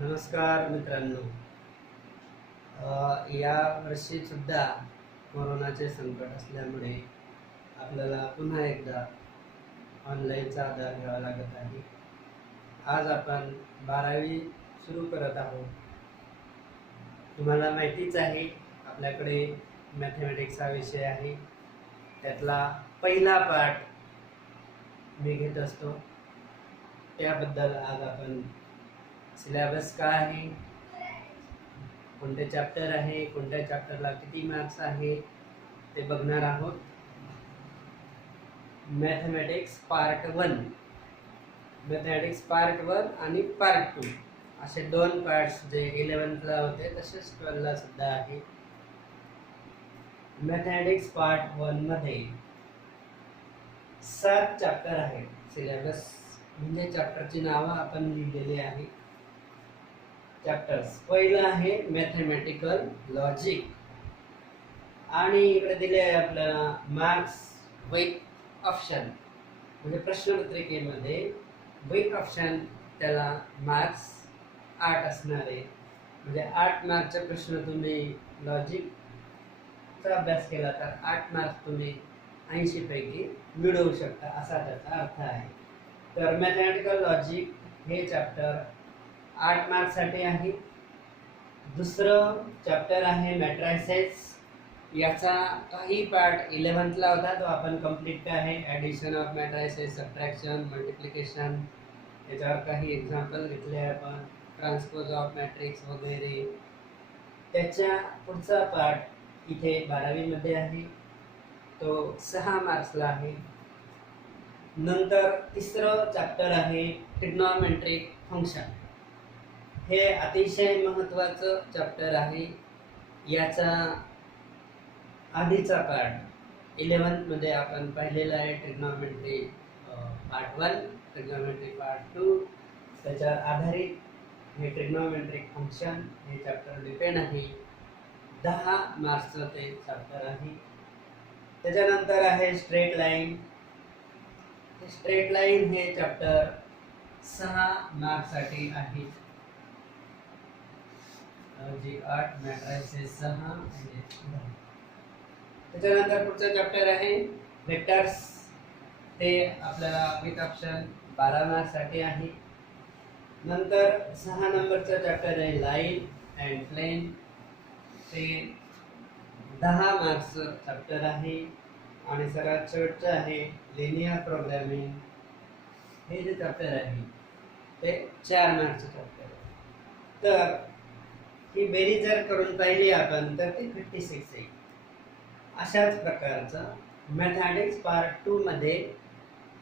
नमस्कार मित्रांनो. या वर्षी सुद्धा कोरोनाचे संकट असल्यामुळे आपल्याला पुन्हा एकदा ऑनलाईनचा आधार घ्यावा लागत आहे. आज आपण 12वी सुरू करत आहोत. तुम्हाला माहितीच आहे आपल्याकडे मॅथमॅटिक्स हा विषय आहे. त्यातला पहिला पाठ मी घेत असतो. त्याबद्दल आज आपण सिलेबस काय आहे, कोणते चॅप्टर आहे, कोणत्या चॅप्टरला किती मार्क्स आहे ते बघणार आहोत. मॅथमॅटिक्स पार्ट 1 आणि पार्ट 2 असे दोन पार्ट्स जे 11th होते तसेच 12th सुद्धा आहे. मॅथमॅटिक्स पार्ट 1 मध्ये 7 चॅप्टर आहेत. सिलेबस म्हणजे चॅप्टरची नावं आपण लिहिलेली आहे. चॅप्टर्स पहिलं आहे मॅथमॅटिकल लॉजिक आणि इकडे दिले आहे आपल्याला मार्क्स विथ ऑप्शन, म्हणजे प्रश्नपत्रिकेमध्ये विथ ऑप्शन त्याला मार्क्स 8 असणार आहे. म्हणजे 8 मार्कचे प्रश्न तुम्ही लॉजिकचा अभ्यास केला तर 8 मार्क्स तुम्ही 80 पैकी मिळवू शकता असा त्याचा अर्थ आहे. तर मॅथमॅटिकल लॉजिक हे चॅप्टर 8 मार्क्ससाठी आहे. दुसरं चॅप्टर आहे मॅट्रायसेस. याचा काही पार्ट 11th होता तो आपण कंप्लीट आहे. Addition of matrices, subtraction, multiplication, याच्यावर काही एक्झाम्पल घेतले आपण, ट्रान्सपोज ऑफ मॅट्रिक्स वगैरे. त्याच्या पुढचा पार्ट इथे 12वी मध्ये आहे, तो 6 मार्क्सला आहे. नंतर तिसरं चॅप्टर आहे ट्रिग्नॉमेट्रिक फंक्शन. हे अतिशय महत्त्वाचं चॅप्टर आहे. याचा आधीचा पार्ट 11th मध्ये आपण पाहिलेला आहे, ट्रिग्नॉमेट्री पार्ट 1, ट्रिग्नॉमेट्री पार्ट 2. त्याच्यावर आधारित हे ट्रिग्नॉमेट्रिक फंक्शन हे चॅप्टर डिपेंड आहे. 10 मार्क्सचं ते चॅप्टर आहे. त्याच्यानंतर आहे स्ट्रेट लाईन. स्ट्रेट लाईन हे चॅप्टर 6 मार्क्ससाठी आहे. Logic 8, matrices 6. त्याच्यानंतर पुढचा चॅप्टर आहे वेक्टर्स. ते आपल्याला विथ ऑप्शन 12 मार्क्ससाठी आहे. नंतर 6 नंबरचा चॅप्टर आहे लाईन अँड प्लेन. ते 10 मार्क्सचं चॅप्टर आहे. आणि सर्वात शेवटचं आहे लिनियर प्रोग्रामिंग. हे जे चॅप्टर आहे ते 4 मार्क्सचं चॅप्टर आहे. तर ही बेरीज जर करून पाहिली आपण तर ती 56 आहे. अशाच प्रकारचं मॅथमॅटिक्स पार्ट 2 मध्ये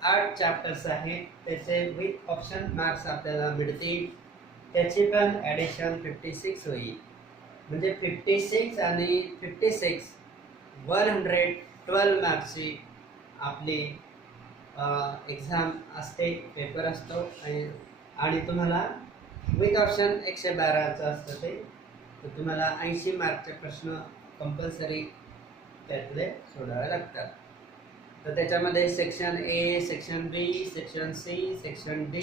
8 चॅप्टर्स आहेत. त्याचे विथ ऑप्शन मार्क्स आपल्याला मिळतील. त्याची पण ॲडिशन 56 होईल. म्हणजे 56 आणि 56 112 मार्क्सची आपली एक्झाम असते, पेपर असतो. आणि तुम्हाला विथ ऑप्शन 112चं असतं ते. तर तुम्हाला 80 मार्कचे प्रश्न कंपल्सरी त्यातले सोडावे लागतात. तर त्याच्यामध्ये section A, section B, section C, section D.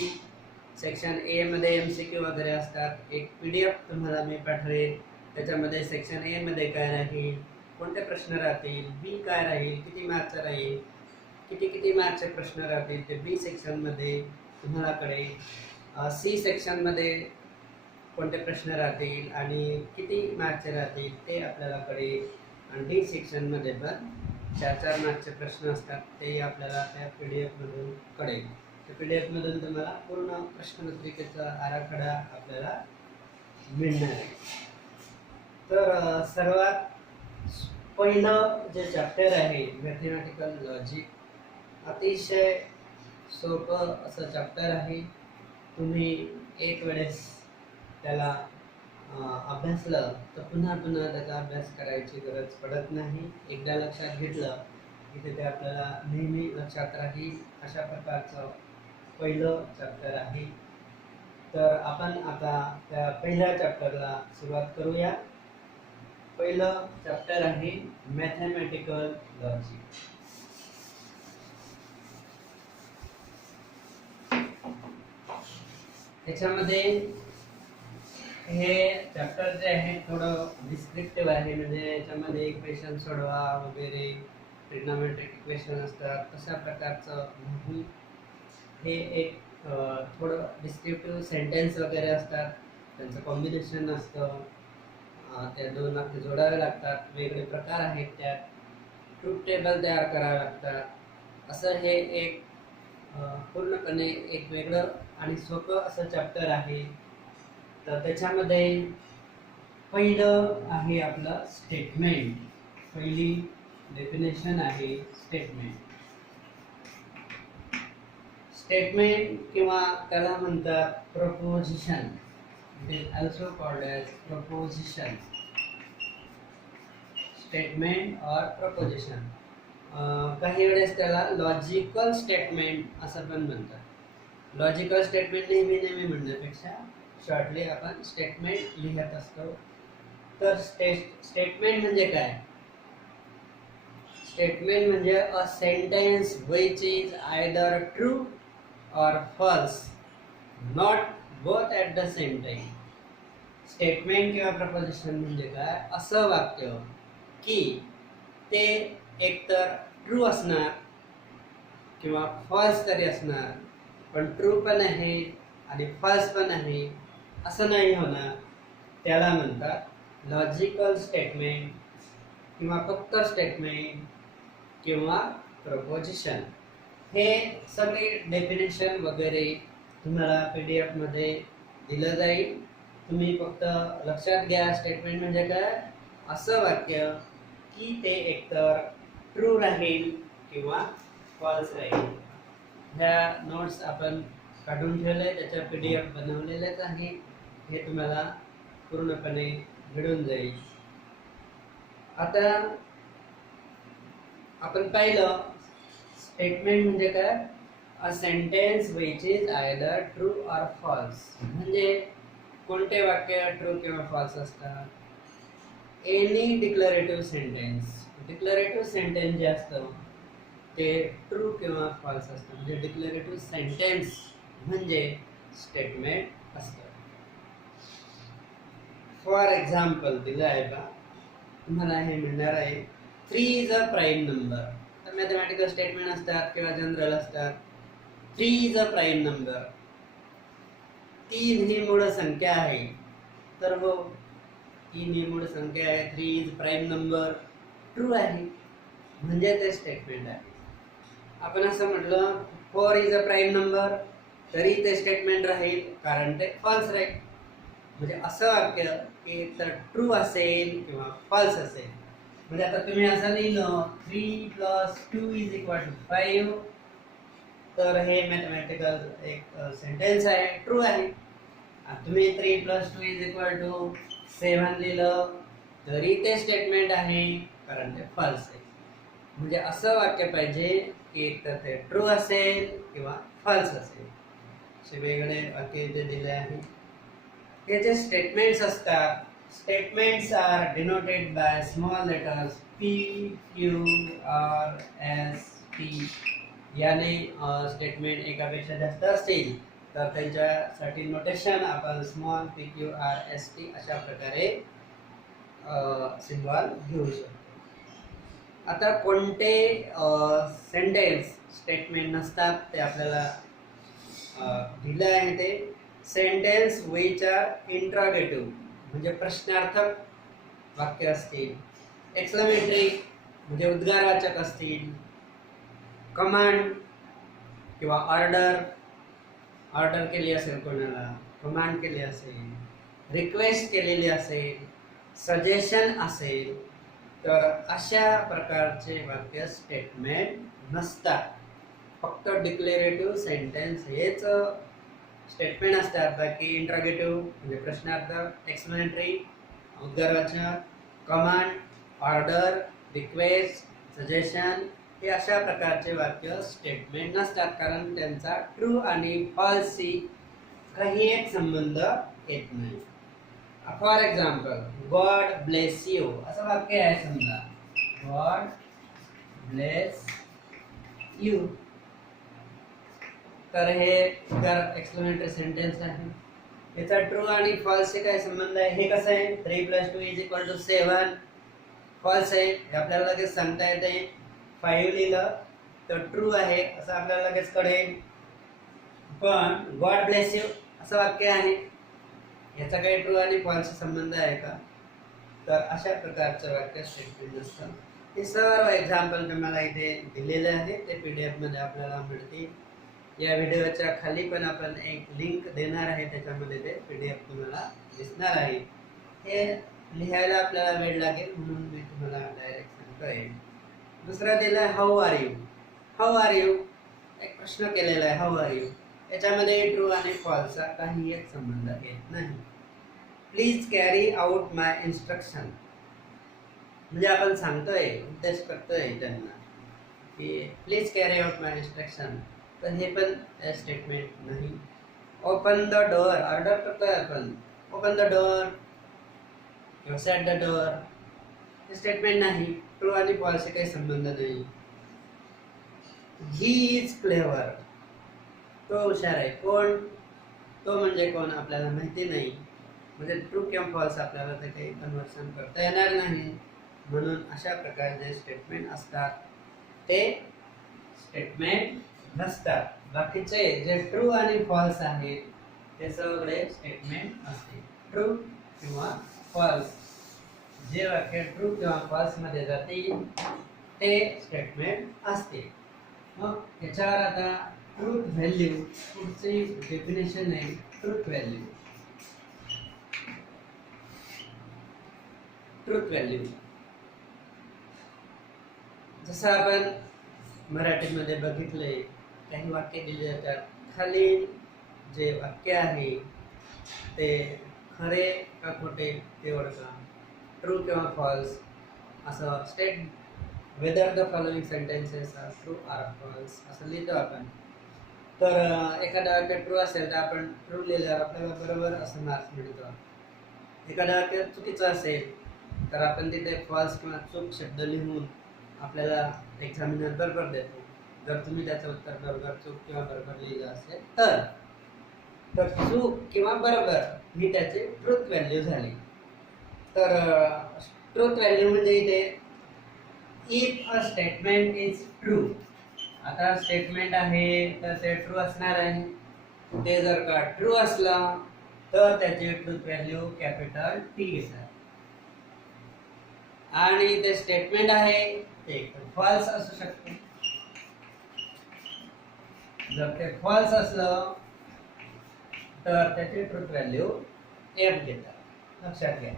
Section A मध्ये MCQ वगैरे असतात. एक PDF तुम्हाला मी पाठवेल. त्याच्यामध्ये सेक्शन ए मध्ये काय राहील, कोणते प्रश्न राहतील, बी काय राहील, किती मार्कचा राहील, किती मार्कचे प्रश्न राहतील ते बी सेक्शनमध्ये तुम्हाला कळेल. सी सेक्शनमध्ये कोणते प्रश्न राहतील आणि किती मार्कचे राहतील ते आपल्याला कळेल. आणि डी सेक्शनमध्ये पण 4 मार्कचे प्रश्न असतात, ते आपल्याला त्या PDF मधून कळेल. त्या PDF मधून तुम्हाला पूर्ण प्रश्नपत्रिकेचा आराखडा आपल्याला मिळणार आहे. तर सर्वात पहिलं जे चॅप्टर आहे मॅथमॅटिकल लॉजिक, अतिशय सोपं असं चॅप्टर आहे. तुम्ही एक वेळेस त्याला अभ्यासलं तर पुन्हा त्याचा अभ्यास करायची गरज पडत नाही. एकदा लक्षात घेतलं की ते आपल्याला नेहमी लक्षात राहील. अशा प्रकारचं पहिलं चॅप्टर आहे. तर आपण आता त्या पहिल्या चॅप्टरला सुरुवात करूया. पहिलं चॅप्टर आहे मॅथमॅटिकल लॉजिक. त्याच्यामध्ये हे चॅप्टर जे आहे थोडं डिस्क्रिप्टिव्ह आहे, म्हणजे याच्यामध्ये इक्वेशन सोडवा वगैरे, ट्रिग्नोमेट्रिक इक्वेशन असतात तशा प्रकारचं नाही. हे एक थोडं डिस्क्रिप्टिव्ह सेंटेन्स वगैरे असतात, त्यांचं कॉम्बिनेशन असतं, त्या दोन आपले जोडावे लागतात, वेगळे प्रकार आहेत, त्यात ट्रूथ टेबल तयार करावे लागतात. असं हे एक पूर्णपणे एक वेगळं आणि सोपं असं चॅप्टर आहे. तर त्याच्यामध्ये पहिलं आहे आपलं स्टेटमेंट. पहिली डेफिनेशन आहे स्टेटमेंट. स्टेटमेंट किंवा त्याला म्हणतात proposition, it is also called as proposition. Statement और प्रपोजिशन, काही वेळेस त्याला लॉजिकल स्टेटमेंट असं पण म्हणतात. लॉजिकल स्टेटमेंट नेहमी नेहमी म्हणण्यापेक्षा शॉर्टली आपण स्टेटमेंट लिहित असतो. तर स्टेटमेंट म्हणजे काय? स्टेटमेंट म्हणजे a sentence which is either true or false, not both at the same time. Statement किंवा प्रपोजिशन म्हणजे काय? असं वाक्य की ते एकतर ट्रू असणार किंवा फॉल्स तरी असणार, पण ट्रू पण आहे आणि फॉल्स पण आहे असं नाही होणार. त्याला म्हणतात लॉजिकल स्टेटमेंट किंवा फक्त स्टेटमेंट किंवा प्रपोजिशन. हे सगळे डेफिनेशन वगैरे तुम्हाला PDF मध्ये दिलं जाईल. तुम्ही फक्त लक्षात घ्या, स्टेटमेंट म्हणजे काय? असं वाक्य की ते एकतर ट्रू राहील किंवा फॉल्स राहील. ह्या नोट्स आपण काढून ठेवले, त्याच्या PDF बनवलेल्याच आहे. हे तुम्हाला पूर्णपणे मिळून जाईल. आता आपण पाहिलं स्टेटमेंट म्हणजे काय? A sentence which is either true or false. म्हणजे कोणते वाक्य ट्रू किंवा फॉल्स असतात? Any declarative sentence. Declarative sentence जे असतं ते ट्रू किंवा फॉल्स असतं. म्हणजे डिक्लरेटिव्ह सेंटेन्स म्हणजे स्टेटमेंट असतं. फॉर एक्झाम्पल दिलं आहे का तुम्हाला? हे मिळणार आहे 3 इज अ प्राईम नंबर. तर मॅथमॅटिकल स्टेटमेंट असतात किंवा जनरल असतात. 3 इज अ प्राईम नंबर. 3 ही मूळ संख्या आहे. तर हो, 3 ही मूळ संख्या आहे. 3 इज प्राईम नंबर, ट्रू आहे, म्हणजे ते स्टेटमेंट आहे. आपण असं म्हटलं 4 इज अ प्राईम नंबर, तरी ते स्टेटमेंट राहील, कारण ते फॉल्स राहील. म्हणजे असं वाक्य की तर ट्रू असेल किंवा फॉल्स असेल. म्हणजे आता तुम्ही असं लिहिलं 3 + 2 = 5, तर हे मॅथमॅटिकल एक सेंटेन्स आहे, ट्रू आहे. तुम्ही 3 + 2 = 7 लिहिलं तरी ते स्टेटमेंट आहे, कारण ते फॉल्स आहे. म्हणजे असं वाक्य पाहिजे की एकतर ते ट्रू असेल किंवा फॉल्स असेल. असे वेगळे वाक्य इथे दिले आहे. हे जे स्टेटमेंट्स असतात, statements are denoted by small letters P, Q, R, S, T. याने स्टेटमेंट एकापेक्षा जास्त असतील तर त्यांच्यासाठी नोटेशन आपण small P, Q, R, S, T अशा प्रकारे सिम्बॉल घेऊ शकतो. आता कोणते सेंटेन्स स्टेटमेंट नसतात ते आपल्याला दिलं आहे. ते सेंटेन्स विच आर इंट्रोगेटिव्ह, म्हणजे प्रश्नार्थक वाक्य असतील. एक्सक्लेमेटरी म्हणजे उद्गारवाचक असतील. कमांड किंवा ऑर्डर केली असेल, कोणाला कमांड केली असेल, रिक्वेस्ट केलेली असेल, सजेशन असेल, तर अशा प्रकारचे वाक्य स्टेटमेंट नसतात. फक्त डिक्लेरेटिव्ह सेंटेन्स हेच स्टेटमेंट असतात. बाकी इंट्रोगेटिव्ह म्हणजे प्रश्नार्थक, एक्सप्लेनेटरी उद्गारवाचक, कमांड, ऑर्डर, रिक्वेस्ट, सजेशन हे अशा प्रकारचे वाक्य स्टेटमेंट नसतात, कारण त्यांचा ट्रू आणि फॉल्सशी काही एक संबंध येत नाही. For example God bless you असं वाक्य आहे. समजा गॉड ब्लेस यू, तर हे एक्सप्लेनेटरी सेंटेन्स आहे. याचा ट्रू आणि फॉल्स से काय संबंध आहे? हे कसं आहे? 3 + 2 = 7 फॉल्स आहे हे आपल्याला लगेच सांगता येते. 5 लिहिलं तर ट्रू आहे असं आपल्याला लगेच कळेल. पण गॉड ब्लेस यू असं वाक्य आहे, याचा काही ट्रू आणि फॉल्स संबंध आहे का? तर अशा प्रकारचं वाक्य स्टेटमेंट असतं. हे सर्व एक्झाम्पल तुम्हाला इथे दिलेले आहे, ते PDF मध्ये आपल्याला मिळतील. या व्हिडिओच्या खाली पण आपण एक लिंक देणार आहे, त्याच्यामध्ये ते PDF तुम्हाला दिसणार आहे. हे लिहायला आपल्याला वेळ लागेल म्हणून मी तुम्हाला डायरेक्ट सांगतोय. दुसरा दिला how are you. How are you एक प्रश्न केलेला आहे, हाऊ आर यू. याच्यामध्ये ट्रू आणि फॉल्सचा काही एक संबंध येत नाही. Please carry out my instruction म्हणजे आपण सांगतोय, उपदेश करतोय त्यांना की please carry out my instruction, तर हे पण स्टेटमेंट नाही. ओपन द डोअर ऑर्डर करतोय आपण, ओपन द डोअर किंवा सेट द डोअर, हे स्टेटमेंट नाही. ट्रू आणि फॉल्स काही संबंध नाही. ही इज क्लेवर, तो हुशार आहे. कोण? तो म्हणजे कोण आपल्याला माहिती नाही, म्हणजे ट्रू किंवा फॉल्स आपल्याला ते काही कन्व्हर्सन करता येणार नाही. म्हणून अशा प्रकारचे स्टेटमेंट असतात, ते स्टेटमेंट नसतात. बाकीचे जे ट्रू आणि फॉल्स आहेत ते सगळे स्टेटमेंट असते. ट्रू किंवा फॉल्स, जे वाक्य ट्रू किंवा फॉल्स मध्ये जातील ते स्टेटमेंट असते. मग याच्यावर आता ट्रूथ व्हॅल्यू पुढची डेफिनेशन आहे. ट्रूथ व्हॅल्यू, ट्रूथ व्हॅल्यू जसं आपण मराठीमध्ये बघितले, काही वाक्य दिले जातात, खाली जे वाक्य आहे ते खरे का खोटे ते ओळखा. ट्रू किंवा फॉल्स असं state whether the following sentences are true or false असं लिहितो आपण. तर एखादा वाक्य ट्रू असेल तर आपण ट्रू लिहिल्यावर आपल्याला बरोबर असं मार्क्स मिळतो. एखादा वाक्य चुकीचं असेल तर आपण तिथे फॉल्स किंवा चूक शब्द लिहून आपल्याला एक्झामिनर बरोबर देतो. जर तुम्ही त्याचं उत्तर बरोबर, चूक किंवा बरोबर लिहिलं असेल तर चूक किंवा बरोबर ही त्याची ट्रूथ व्हॅल्यू झाली. तर ट्रूथ व्हॅल्यू म्हणजे इथे if a statement is true, आता स्टेटमेंट आहे तर ते ट्रू असणार आहे. ते जर का ट्रू असलं तर त्याची ट्रूथ व्हॅल्यू कॅपिटल T घेतात. आणि ते स्टेटमेंट आहे ते फॉल्स असू शकते. जर ते फॉल्स असलं तर त्याची ट्रूथ व्हॅल्यू F घेतात. लक्षात घ्या,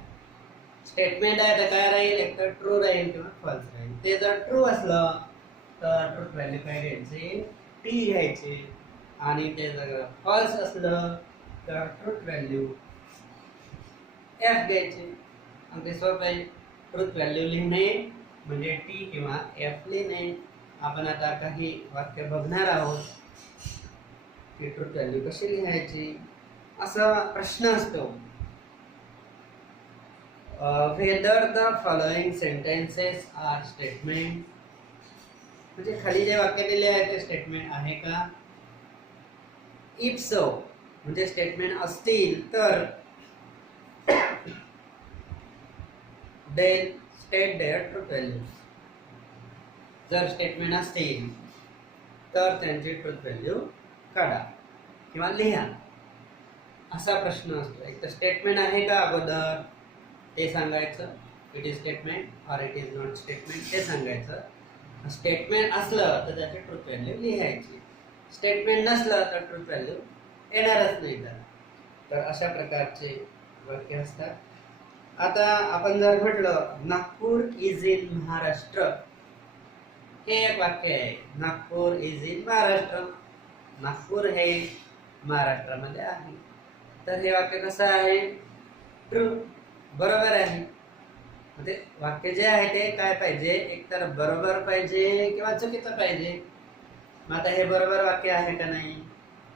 स्टेटमेंट आहे तर काय राहील, एक तर ट्रू राहील किंवा फॉल्स राहील. ते जर ट्रू असलं तर ट्रूथ व्हॅल्यू काय घ्यायची, T घ्यायची. आणि ते जर फॉल्स असलं तर ट्रूथ व्हॅल्यू F घ्यायची. अगदी सोपं आहे. ट्रूथ व्हॅल्यू लिहिणे म्हणजे T किंवा F लिहिणे. आपण आता काही वाक्य बघणार आहोत की ट्रूथ व्हॅल्यू कशी लिहायची, असा प्रश्न असतो. Whether the following sentences are statement, म्हणजे खाली जे वाक्य दिले आहे ते स्टेटमेंट आहे का? इफ सो म्हणजे स्टेटमेंट असतील तर then state their truth values. जर स्टेटमेंट असतील तर त्यांची ट्रूथ व्हॅल्यू काढा किंवा लिहा, असा प्रश्न असतो. एक तर स्टेटमेंट आहे का अगोदर ते सांगायचं, it is statement or it is not statement ते सांगायचं. स्टेटमेंट असलं तर त्याची ट्रूथ व्हॅल्यू लिहायची, स्टेटमेंट नसलं तर ट्रूथ व्हॅल्यू येणारच नाही. तर अशा प्रकारचे वाक्य असतात. आता आपण जर म्हटलं नागपूर इज इन महाराष्ट्र, हे एक वाक्य आहे. नागपूर इज इन महाराष्ट्र, नागपूर हे महाराष्ट्रामध्ये आहे. तर हे वाक्य कसं आहे? ट्रू, बरोबर आहे. म्हणजे वाक्य जे आहे ते काय पाहिजे, एकतर बरोबर पाहिजे किंवा चुकीचं पाहिजे. मग आता हे बरोबर वाक्य आहे का नाही,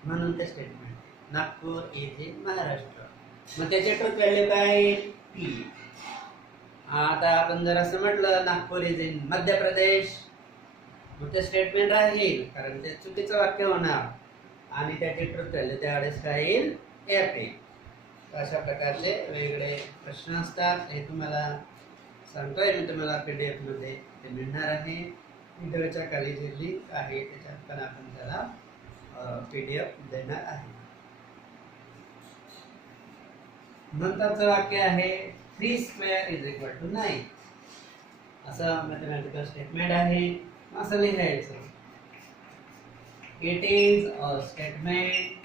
म्हणून ते statement Nagpur is in Maharashtra. मग त्याची ट्रूथ व्हॅल्यू काय? T. आता आपण जर असं म्हटलं नागपूर इज इन मध्य प्रदेश, मग ते स्टेटमेंट राहील कारण ते चुकीचं वाक्य होणार आणि त्याची ट्रूथ व्हॅल्यू त्यावेळेस काय येईल? F येईल. अशा प्रकारचे वेगळे प्रश्न असतात. हे तुम्हाला सांगतोय मी तुम्हाला PDF मध्ये ते मिळणार आहे. व्हिडिओच्या खाली जे लिंक आहे त्याच्यात पण आपण त्याला PDF देणार आहे. नंतरचं वाक्य आहे 3² = 9. असं मॅथमॅटिकल स्टेटमेंट आहे. असं लिहायचं. It is a statement.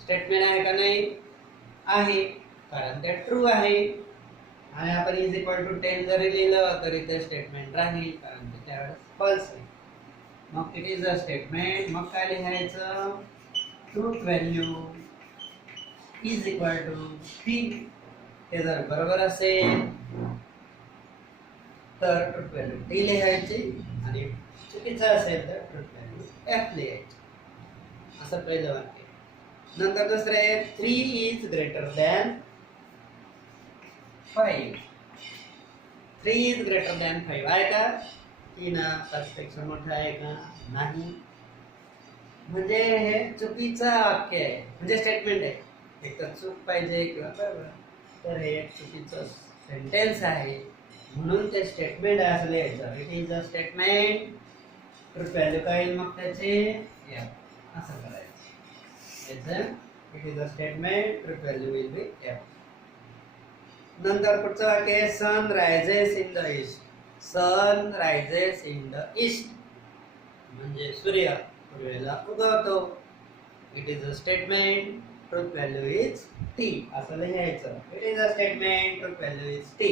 Statement आहे का नाही? आहे, कारण ते ट्रू आहे. आणि आपण =10 जरी लिहिलं तरी ते स्टेटमेंट राहील, कारण ते त्यावेळेस फॉल्स आहे. मग इट इज अ स्टेटमेंट. मग काय लिहायचं? Truth value =p. हे जर बरोबर असेल तर ट्रूथ व्हॅल्यू t लिहायची, आणि चुकीचं असेल तर ट्रूथ व्हॅल्यू f लिहायची. असं पहिलं वाक्य. नंतर दुसरे 3 is greater than 5. 3 is greater than 5 आहे का? 3 5 पेक्षा मोठा आहे का? नाही. म्हणजे हे चुकीचं वाक्य आहे, म्हणजे स्टेटमेंट आहे. एक तर चूक पाहिजे किंवा बरोबर. तर हे एक चुकीचं सेंटेन्स आहे, म्हणून ते स्टेटमेंट आहे असं लिहायचं. It is a statement. Truth value काय येईल मग त्याचे? असं करायचं. It is a statement. Truth value will be f. नंतर पुढचं वाक्य आहे sun rises in the east. Sun rises in the east म्हणजे सूर्य पूर्वेला उगवतो. It is a statement. Truth value is t. असं लिहायचं. It is a statement. Truth value is t.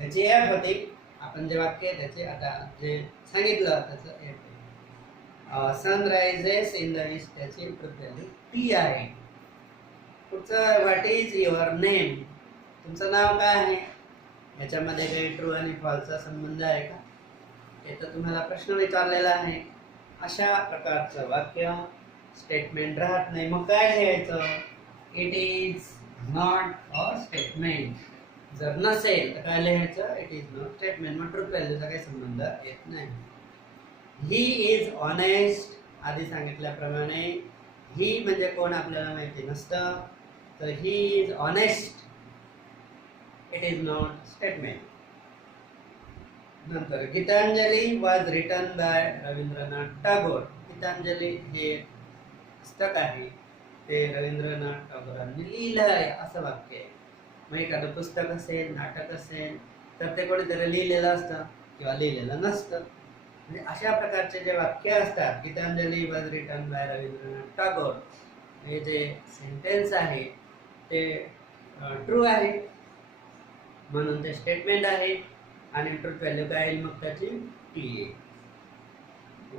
याची f होती. आपण जे वाक्य त्याचे आता जे सांगितलं त्याचं f आहे. Sun rises in the east त्याची ट्रूथ व्हॅल्यू t आहे. पुढचं व्हॉट इज युअर नेम. तुमचं नाव काय आहे? याच्यामध्ये काही ट्रू आणि फॉल्सचा संबंध आहे का? हे तर तुम्हाला प्रश्न विचारलेला आहे. अशा प्रकारचं वाक्य स्टेटमेंट राहत नाही. मग काय लिहायचं? It is not a statement. जर नसेल तर काय लिहायचं? It is not statement. मग ट्रूथ व्हॅल्यूचा काही संबंध येत नाही. He is honest. आधी सांगितल्याप्रमाणे ही म्हणजे कोण आपल्याला माहिती नसतं, तर he is honest. It is not statement. नंतर Gitanjali was written by Rabindranath Tagore. Gitanjali हे पुस्तक आहे ते रवींद्रनाथ टागोरांनी लिहिलं आहे असं वाक्य आहे. मग एखादं पुस्तक असेल, नाटक असेल, तर ते कोणीतरी लिहिलेलं असतं किंवा लिहिलेलं नसतं. म्हणजे अशा प्रकारचे जे वाक्य असतात, Gitanjali was written by Rabindranath Tagore, हे जे सेंटेन्स आहे ते ट्रू आहे, म्हणून ते स्टेटमेंट आहे. आणि ट्रूथ व्हॅल्यू काय येईल मग त्याची? t येईल.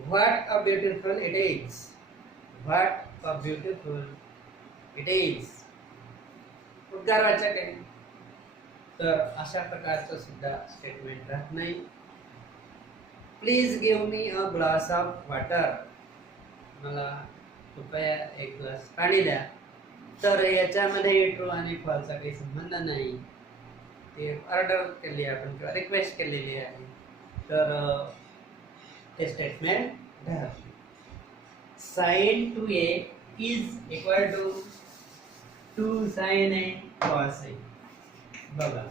What a beautiful it is. What a beautiful it is उद्गारवाचक आहे. तर अशा प्रकारचं सुद्धा स्टेटमेंट राहत नाही. Please give me a glass of water. मला कृपया एक ग्लास पाणी द्या. तर याच्यामध्ये ट्रू आणि फॉल्सचा काही संबंध नाही. ते ऑर्डर केली आपण किंवा रिक्वेस्ट केलेली आहे, तर ते स्टेटमेंट राहत. sin 2a is equal to 2 sin a cos a. बघा,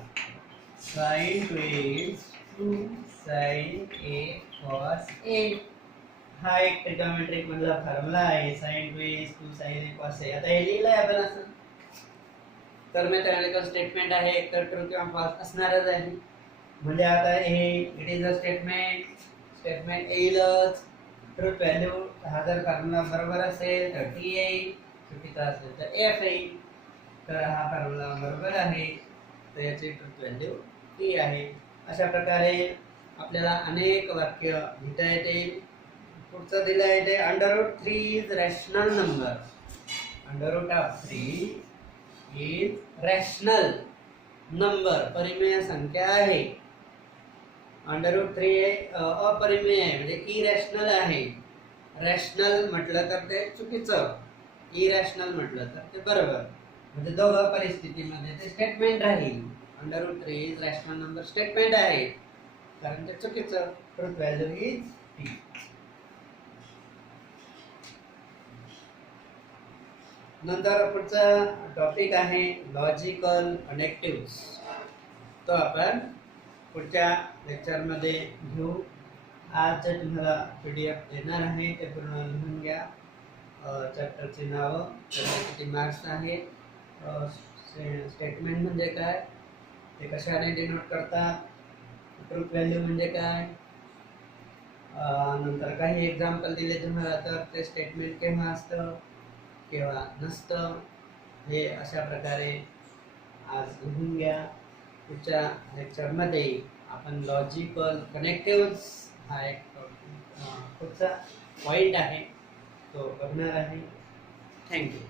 sin 2a is 2 sin a cos a. हा एक ट्रिग्नोमेट्रिक मधला फॉर्म्युला आहे. sin 2a is 2 sin a cos a. आता हे लिहिलंय आपण असं, तर मॅथमॅटिकल स्टेटमेंट आहे, तर ट्रू किंवा फॉल्स असणारच आहे. म्हणजे आता हे it is a statement. Statement येईलच. ट्रूथ व्हॅल्यू हा जर फॉर्म्युला बरोबर असेल तर t येईल, चुकीचा असेल तर f येईल. तर हा फॉर्म्युला बरोबर आहे, तर याची ट्रूथ व्हॅल्यू t आहे. अशा प्रकारे आपल्याला अनेक वाक्य लिहिता येतील. पुढचं दिलं आहे ते √3 is rational number. √3 is rational number, परिमेय संख्या आहे. √3 अपरिमेय आहे, म्हणजे इरॅशनल आहे. रॅशनल म्हटलं तर ते चुकीचं, इरॅशनल म्हटलं तर ते बरोबर. म्हणजे दोघं परिस्थितीमध्ये ते स्टेटमेंट राहील. √3 इज रॅशनल नंबर स्टेटमेंट आहे, कारण ते चुकीचं. Truth value is t. नंतर पुढचा टॉपिक आहे लॉजिकल कनेक्टिव्स. तो आपण पुढच्या लेक्चरमध्ये घेऊ. आज तुम्हाला PDF देणार आहे ते पूर्ण लिहून घ्या. चॅप्टरची नावं, त्याला किती मार्क्स आहेत, स्टेटमेंट म्हणजे काय, ते कशाने डिनोट करतात, ट्रूथ व्हॅल्यू म्हणजे काय, नंतर काही एक्झाम्पल दिले तुम्हाला तर ते स्टेटमेंट केव्हा असतं केव्हा नसतं, हे अशा प्रकारे आज लिहून घ्या. पुढच्या लेक्चरमध्ये आपण लॉजिकल कनेक्टिव्स हा एक पुढचा पॉईंट आहे तो बघणार आहे. थँक्यू.